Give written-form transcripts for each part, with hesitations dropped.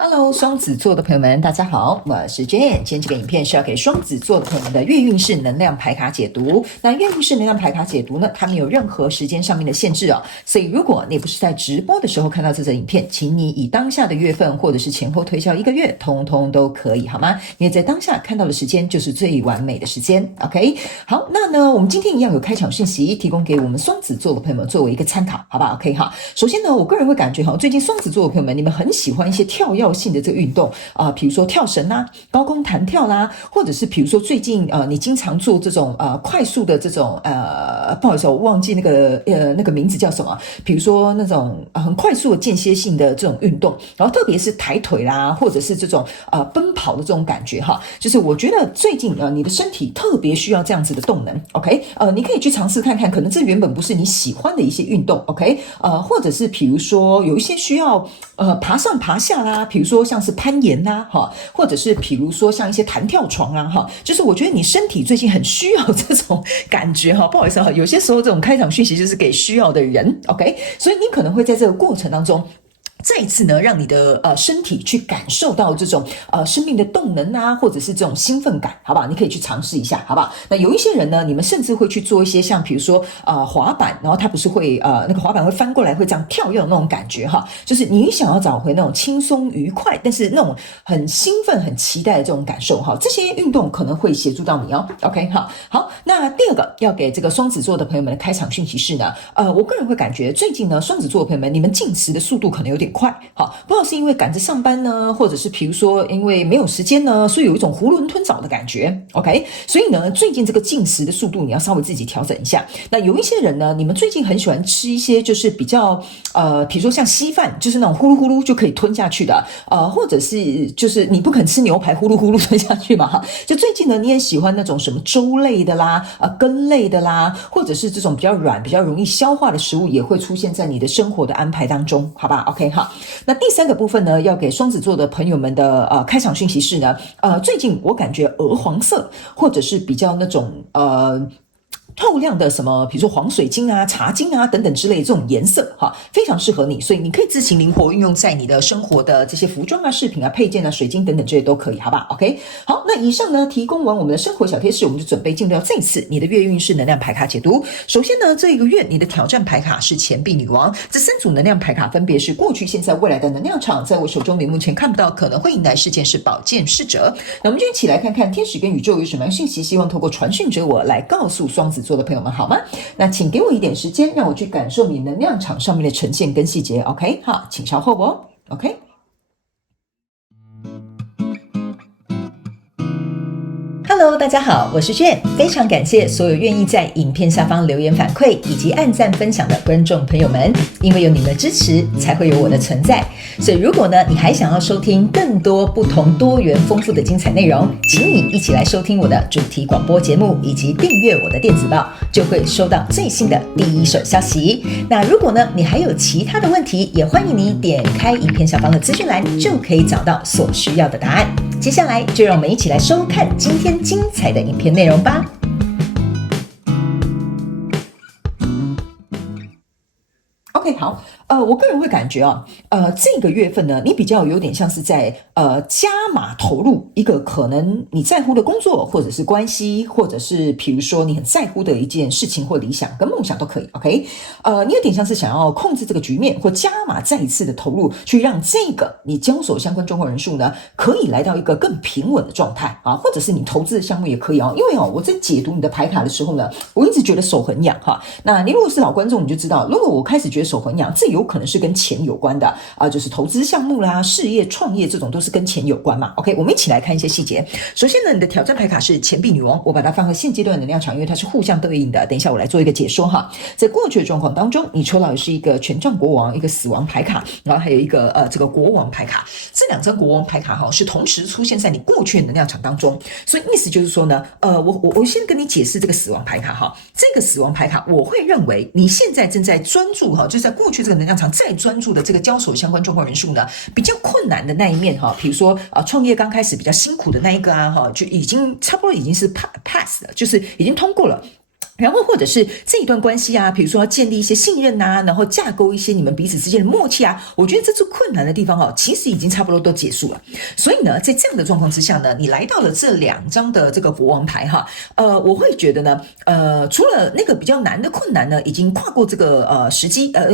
Hello，双子座的朋友们，大家好，我是 Jane。今天这个影片是要给双子座的朋友们的月运势能量牌卡解读。那月运势能量牌卡解读呢，它没有任何时间上面的限制哦，所以如果你不是在直播的时候看到这则影片，请你以当下的月份或者是前后推敲1个月，通通都可以，好吗？因为在当下看到的时间就是最完美的时间。OK， 好，那呢，我们今天一样有开场讯息提供给我们双子座的朋友们作为一个参考，好不好 ？OK， 好。首先呢，我个人会感觉哈，最近双子座的朋友们，你们很喜欢一些跳跃性的这个运动比如说跳绳啦、高空弹跳啦，或者是比如说最近你经常做这种快速的这种不好意思，我忘记那个名字叫什么，比如说那种很快速的间歇性的这种运动，然后特别是抬腿啦，或者是这种奔跑的这种感觉哈，就是我觉得最近你的身体特别需要这样子的动能 ，OK， 你可以去尝试看看，可能这原本不是你喜欢的一些运动 ，OK， 或者是比如说有一些需要爬上爬下啦，比如说像是攀岩啦，或者是比如说像一些弹跳床啊，就是我觉得你身体最近很需要这种感觉哈，不好意思有些时候这种开场讯息就是给需要的人 ，OK， 所以你可能会在这个过程当中。再一次呢，让你的身体去感受到这种生命的动能啊，或者是这种兴奋感，好不好？你可以去尝试一下，好不好？那有一些人呢，你们甚至会去做一些像比如说滑板，然后它不是会那个滑板会翻过来会这样跳跃的那种感觉哈，就是你想要找回那种轻松愉快，但是那种很兴奋、很期待的这种感受哈，这些运动可能会协助到你哦。OK， 好，那第二个要给这个双子座的朋友们的开场讯息是呢，我个人会感觉最近呢，双子座的朋友们，你们进食的速度可能有点快，好，不知道是因为赶着上班呢，或者是比如说因为没有时间呢，所以有一种囫囵吞枣的感觉 ，OK， 所以呢，最近这个进食的速度你要稍微自己调整一下。那有一些人呢，你们最近很喜欢吃一些就是比较比如说像稀饭，就是那种呼噜呼噜就可以吞下去的，或者是就是你不肯吃牛排呼噜呼噜吞下去嘛，哈，就最近呢，你也喜欢那种什么粥类的啦，羹类的啦，或者是这种比较软、比较容易消化的食物，也会出现在你的生活的安排当中，好吧 ？OK 哈。那第三个部分呢，要给双子座的朋友们的开场讯息是呢，最近我感觉鹅黄色或者是比较那种透亮的什么，比如说黄水晶啊、茶晶啊等等之类的这种颜色哈，非常适合你，所以你可以自行灵活运用在你的生活的这些服装啊、饰品啊、配件啊、水晶等等这些都可以，好吧 ？OK， 好，那以上呢提供完我们的生活小贴士，我们就准备进入到这次你的月运势能量牌卡解读。首先呢，这个月你的挑战牌卡是钱币女王，这3组能量牌卡分别是过去、现在、未来的能量场，在我手中你目前看不到可能会迎来事件是宝剑侍者。那我们就一起来看看天使跟宇宙有什么样讯息，希望透过传讯者我来告诉双子座的朋友们好吗？那请给我一点时间，让我去感受你能量场上面的呈现跟细节 OK， 好，请稍后哦 OK。Hello， 大家好，我是Jane，非常感谢所有愿意在影片下方留言反馈以及按赞分享的观众朋友们，因为有你们的支持，才会有我的存在。所以如果呢，你还想要收听更多不同多元丰富的精彩内容，请你一起来收听我的主题广播节目，以及订阅我的电子报，就会收到最新的第一手消息。那如果呢，你还有其他的问题，也欢迎你点开影片下方的资讯栏，就可以找到所需要的答案。接下来就让我们一起来收看今天精彩的影片内容吧。OK， 好，我个人会感觉这个月份呢，你比较有点像是在加码投入一个可能你在乎的工作，或者是关系，或者是比如说你很在乎的一件事情或理想跟梦想都可以 OK， 你有点像是想要控制这个局面，或加码再一次的投入，去让这个你交手相关状况人数呢，可以来到一个更平稳的状态啊，或者是你投资的项目也可以哦，因为我在解读你的牌卡的时候呢，我一直觉得手很痒哈。那你如果是老观众，你就知道，如果我开始觉得手很痒，这有可能是跟钱有关的就是投资项目啦、事业创业这种都是跟钱有关嘛。OK， 我们一起来看一些细节。首先呢，你的挑战牌卡是钱币女王，我把它放在现阶段的能量场，因为它是互相对应的。等一下我来做一个解说哈。在过去的状况当中，你抽到的是一个权杖国王、一个死亡牌卡，然后还有一个这个国王牌卡。这2张国王牌卡是同时出现在你过去的能量场当中，所以意思就是说呢，我先跟你解释这个死亡牌卡哈。这个死亡牌卡，我会认为你现在正在专注就在过去这个能量场再专注的这个交手相关状况人数呢，比较困难的那一面比如说创业刚开始比较辛苦的那一个就已经差不多已经是 pass 了，就是已经通过了。然后或者是这一段关系啊，比如说要建立一些信任啊，然后架构一些你们彼此之间的默契啊，我觉得这最困难的地方其实已经差不多都结束了。所以呢，在这样的状况之下呢，你来到了这2张的这个国王牌我会觉得呢，除了那个比较难的困难呢，已经跨过这个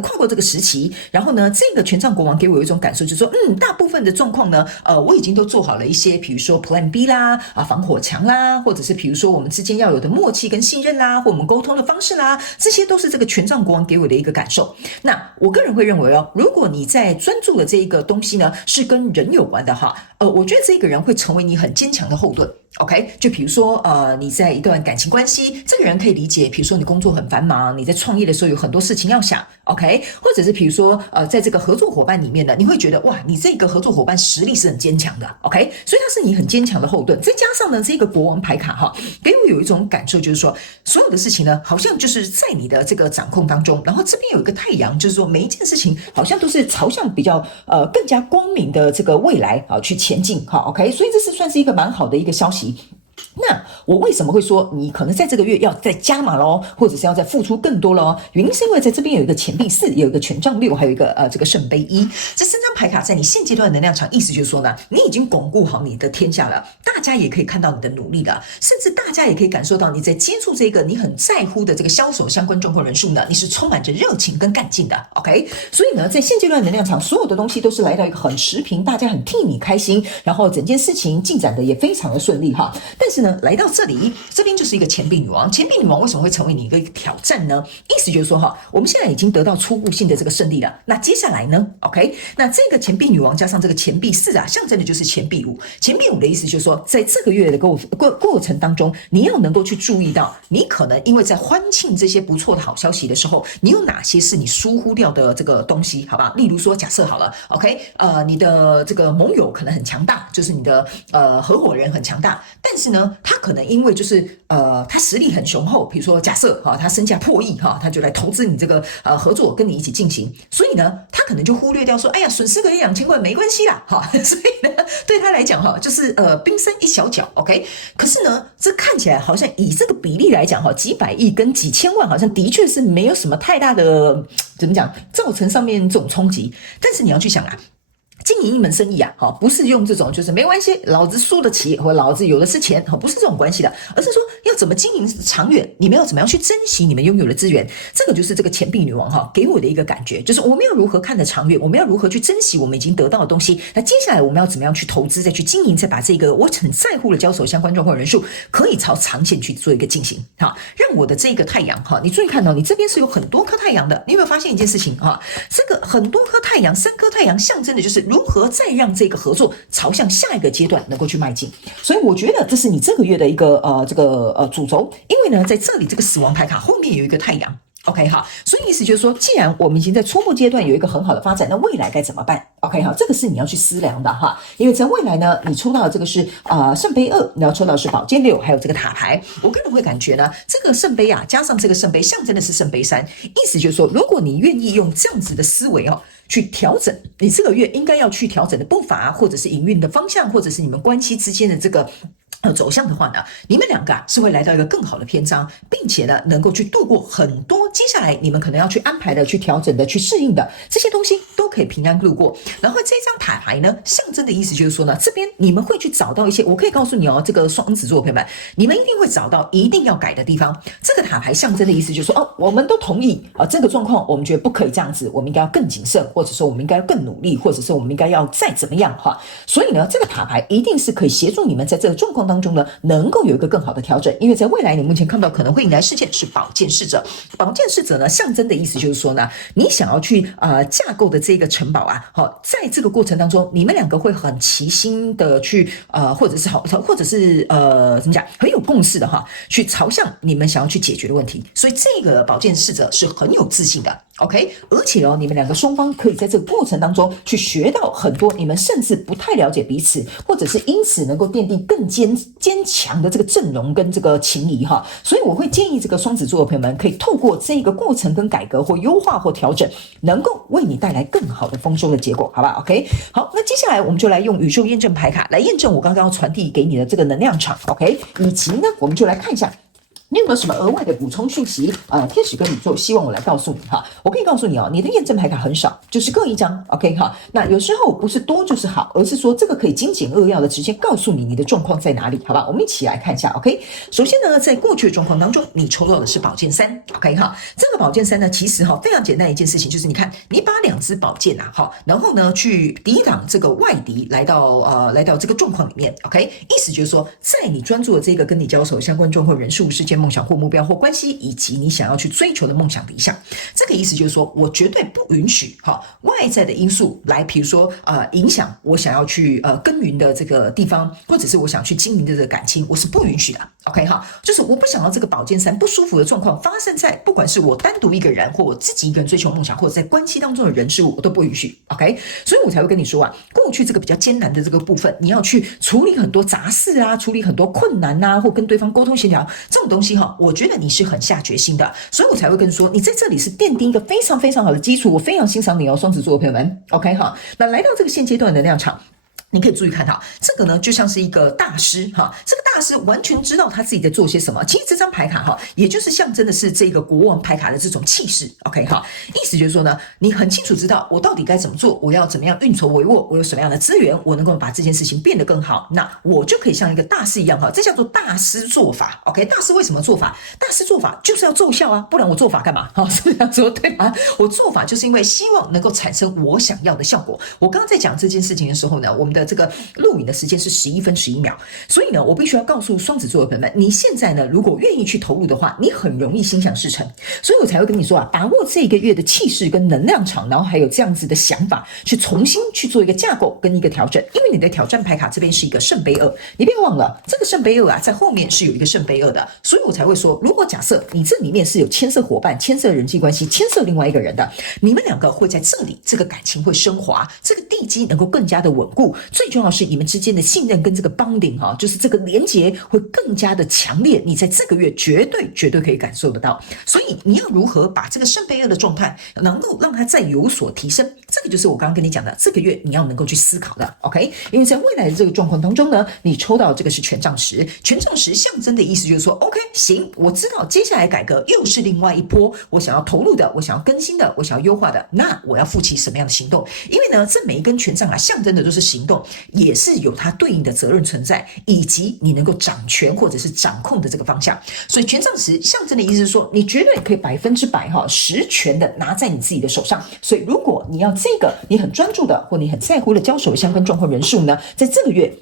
跨过这个时期，然后呢，这个权杖国王给我有一种感受，就是说，大部分的状况呢，我已经都做好了一些，比如说 Plan B 啦，防火墙啦，或者是比如说我们之间要有的默契跟信任啦，或我们沟通的方式啦，这些都是这个权杖国王给我的一个感受。那我个人会认为如果你在专注的这一个东西呢，是跟人有关的我觉得这个人会成为你很坚强的后盾。OK， 就比如说你在一段感情关系，这个人可以理解，比如说你工作很繁忙，你在创业的时候有很多事情要想 ，OK， 或者是比如说在这个合作伙伴里面呢，你会觉得哇，你这个合作伙伴实力是很坚强的 ，OK， 所以他是你很坚强的后盾。再加上呢，这个国王牌卡给我有一种感受，就是说所有的事情呢，好像就是在你的这个掌控当中，然后这边有一个太阳，就是说每一件事情好像都是朝向比较更加光明的这个未来去前进，OK， 所以这是算是一个蛮好的一个消息。那我为什么会说你可能在这个月要再加码咯，或者是要再付出更多咯？原因是因为在这边有一个钱币4，有一个权杖6，还有一个这个圣杯1。这3张牌卡在你现阶段的能量场，意思就是说呢，你已经巩固好你的天下了，大家也可以看到你的努力了，甚至大家也可以感受到你在接触这个你很在乎的这个销售相关状况人数呢，你是充满着热情跟干劲的 ，OK？ 所以呢，在现阶段的能量场，所有的东西都是来到一个很持平，大家很替你开心，然后整件事情进展的也非常的顺利但是呢，来到这里，这边就是一个钱币女王。钱币女王为什么会成为你一个挑战呢？意思就是说我们现在已经得到初步性的这个胜利了。那接下来呢 ？OK， 那这个钱币女王加上这个钱币4象征的就是钱币5。钱币5的意思就是说，在这个月的过程当中，你要能够去注意到，你可能因为在欢庆这些不错的好消息的时候，你有哪些是你疏忽掉的这个东西，好吧？例如说，假设好了 ，OK， 你的这个盟友可能很强大，就是你的合伙人很强大，但是呢，他可能因为就是他实力很雄厚，比如说假设他身价破亿他就来投资你这个合作跟你一起进行，所以呢，他可能就忽略掉说，哎呀，损失个1-2千块没关系啦所以呢，对他来讲就是冰山一小角 ，OK。可是呢，这看起来好像以这个比例来讲几百亿跟几千万好像的确是没有什么太大的怎么讲造成上面这种冲击，但是你要去想经营一门生意不是用这种就是没关系，老子输得起或老子有的是钱不是这种关系的，而是说要怎么经营长远，你们要怎么样去珍惜你们拥有的资源，这个就是这个钱币女王给我的一个感觉，就是我们要如何看得长远，我们要如何去珍惜我们已经得到的东西，那接下来我们要怎么样去投资，再去经营，再把这个我很在乎的交手相关状况人数可以朝长线去做一个进行让我的这个太阳你注意看到你这边是有很多颗太阳的，你有没有发现一件事情这个很多颗太阳，3颗太阳象征的就是如何再让这个合作朝向下一个阶段能够去迈进，所以我觉得这是你这个月的一个主轴，因为呢，在这里这个死亡牌卡后面有一个太阳。OK 所以意思就是说，既然我们已经在初步阶段有一个很好的发展，那未来该怎么办 ？OK 这个是你要去思量的因为在未来呢，你抽到的这个是圣杯2，然后抽到的是宝剑6，还有这个塔牌。我个人会感觉呢，这个圣杯加上这个圣杯，象征的是圣杯3，意思就是说，如果你愿意用这样子的思维去调整你这个月应该要去调整的步伐，或者是营运的方向，或者是你们关系之间的这个走向的话呢，你们2个是会来到一个更好的篇章，并且呢，能够去度过很多接下来你们可能要去安排的、去调整的、去适应的这些东西，都可以平安度过。然后这张塔牌呢，象征的意思就是说呢，这边你们会去找到一些，我可以告诉你这个双子座的朋友们，你们一定会找到一定要改的地方。这个塔牌象征的意思就是说，我们都同意这个状况，我们觉得不可以这样子，我们应该要更谨慎，或者说我们应该要更努力，或者是我们应该要再怎么样所以呢，这个塔牌一定是可以协助你们在这个状况当中呢，能够有一个更好的调整。因为在未来你目前看到可能会迎来事件是宝剑侍者，宝剑侍者呢，象征的意思就是说呢，你想要去架构的这个城堡在这个过程当中，你们2个会很齐心的去或者是怎么讲，很有共识的去朝向你们想要去解决的问题。所以这个宝剑侍者是很有自信的 ，OK， 而且你们2个双方可以在这个过程当中去学到很多你们甚至不太了解彼此，或者是因此能够奠定更坚强的这个阵容跟这个情谊所以我会建议这个双子座的朋友们，可以透过这个过程跟改革或优化或调整，能够为你带来更好的丰收的结果，好吧 ？OK， 好，那接下来我们就来用宇宙验证牌卡来验证我刚刚要传递给你的这个能量场 ，OK， 以及呢，我们就来看一下你有没有什么额外的补充讯息？天使跟宇宙希望我来告诉你哈。我可以告诉你哦，你的验证牌卡很少，就是各一张 ，OK 哈。那有时候不是多就是好，而是说这个可以精简扼要的直接告诉你的状况在哪里，好吧？我们一起来看一下 ，OK。首先呢，在过去的状况当中，你抽到的是宝剑三 ，OK 哈。这个宝剑三呢，其实哈非常简单的一件事情，就是你看，你把2支宝剑好，然后呢去抵挡这个外敌来到这个状况里面 ，OK。意思就是说，在你专注的这个跟你交手相关状况、人数、事件、梦想或目标或关系，以及你想要去追求的梦想理想，这个意思就是说我绝对不允许外在的因素来，比如说影响我想要去耕耘的这个地方，或者是我想去经营的这个感情，我是不允许的。OK 哈，就是我不想要这个宝剑三不舒服的状况发生在不管是我单独一个人，或我自己一个人追求梦想，或者在关系当中的人事物，我都不允许。OK， 所以我才会跟你说过去这个比较艰难的这个部分，你要去处理很多杂事啊，处理很多困难啊，或跟对方沟通协调这种东西我觉得你是很下决心的，所以我才会跟你说，你在这里是奠定一个非常非常好的基础，我非常欣赏你哦，双子座的朋友们。OK 哈，那来到这个现阶段的能量场。你可以注意看到，这个呢就像是一个大师这个大师完全知道他自己在做些什么。其实这张牌卡也就是象征的是这个国王牌卡的这种气势。OK 意思就是说呢，你很清楚知道我到底该怎么做，我要怎么样运筹帷幄，我有什么样的资源，我能够把这件事情变得更好，那我就可以像一个大师一样这叫做大师做法。OK， 大师为什么做法？大师做法就是要奏效啊，不然我做法干嘛？是不是这样说对吧？我做法就是因为希望能够产生我想要的效果。我刚刚在讲这件事情的时候呢，我们的这个录影的时间是11分11秒，所以呢，我必须要告诉双子座的朋友们，你现在呢，如果愿意去投入的话，你很容易心想事成，所以我才会跟你说把握这个月的气势跟能量场，然后还有这样子的想法，去重新去做一个架构跟一个调整。因为你的挑战牌卡这边是一个圣杯2，你别忘了这个圣杯2在后面是有一个圣杯2的，所以我才会说，如果假设你这里面是有牵涉伙伴、牵涉人际关系、牵涉另外一个人的，你们两个会在这里，这个感情会升华，这个地基能够更加的稳固，最重要是你们之间的信任跟这个 bonding 就是这个连结会更加的强烈，你在这个月绝对可以感受得到。所以你要如何把这个圣杯2的状态能够让它再有所提升，这个就是我刚刚跟你讲的，这个月你要能够去思考的。 OK， 因为在未来的这个状况当中呢，你抽到这个是权杖10，权杖10象征的意思就是说 OK 行，我知道接下来改革又是另外一波我想要投入的，我想要更新的，我想要优化的，那我要负起什么样的行动？因为呢，这每一根权杖象征的都是行动，也是有它对应的责任存在，以及你能够掌权或者是掌控的这个方向。所以权杖10象征的意思是说，你绝对可以100%实权的拿在你自己的手上。所以如果你要这个你很专注的或你很在乎的交手相关状况人数呢，在这个月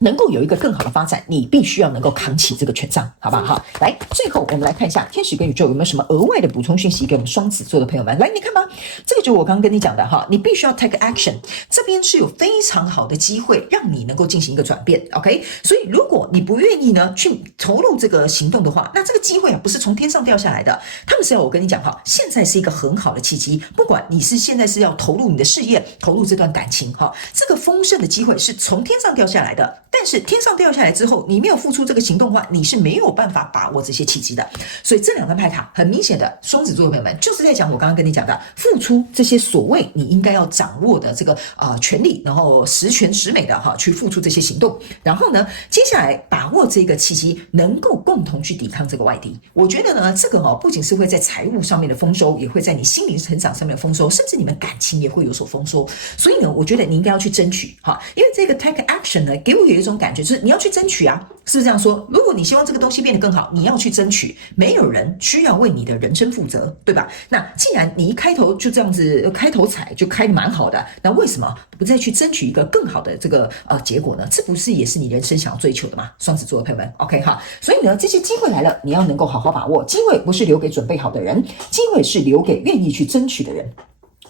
能够有一个更好的发展，你必须要能够扛起这个权杖，好不好？来，最后我们来看一下天使跟宇宙有没有什么额外的补充讯息给我们双子座的朋友们。来，你看吗？这个就是我刚刚跟你讲的你必须要 take action， 这边是有非常好的机会让你能够进行一个转变。 OK， 所以如果你不愿意呢去投入这个行动的话，那这个机会不是从天上掉下来的，他们是要我跟你讲现在是一个很好的契机，不管你是现在是要投入你的事业，投入这段感情这个丰盛的机会是从天上掉下来的，但是天上掉下来之后，你没有付出这个行动的话，你是没有办法把握这些契机的。所以这两张牌卡很明显的，双子座的朋友们就是在讲我刚刚跟你讲的，付出这些所谓你应该要掌握的这个权利，然后十全十美的去付出这些行动，然后呢，接下来把握这个契机，能够共同去抵抗这个外敌。我觉得呢，这个不仅是会在财务上面的丰收，也会在你心灵成长上面的丰收，甚至你们感情也会有所丰收。所以呢，我觉得你应该要去争取因为这个 take action 呢，给我有一种感觉，就是你要去争取啊，是不是这样说？如果你希望这个东西变得更好，你要去争取，没有人需要为你的人生负责，对吧？那既然你一开头就这样子开头彩就开得蛮好的，那为什么不再去争取一个更好的这个结果呢？这不是也是你人生想要追求的吗？双子座的朋友们 ，OK 所以呢，这些机会来了，你要能够好好把握。机会不是留给准备好的人，机会是留给愿意去争取的人。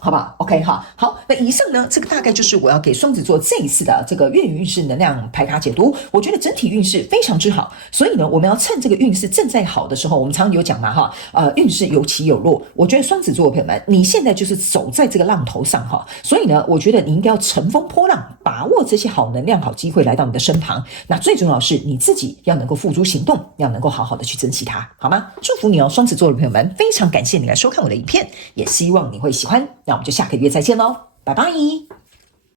好不好 ？OK 好，那以上呢，这个大概就是我要给双子座这一次的这个月运势能量牌卡解读。我觉得整体运势非常之好，所以呢，我们要趁这个运势正在好的时候，我们常有讲嘛运势有起有落。我觉得双子座的朋友们，你现在就是走在这个浪头上所以呢，我觉得你应该要乘风破浪，把握这些好能量、好机会来到你的身旁。那最重要的是你自己要能够付诸行动，要能够好好的去珍惜它，好吗？祝福你哦，双子座的朋友们，非常感谢你来收看我的影片，也希望你会喜欢。那我们就下个月再见喽，拜拜。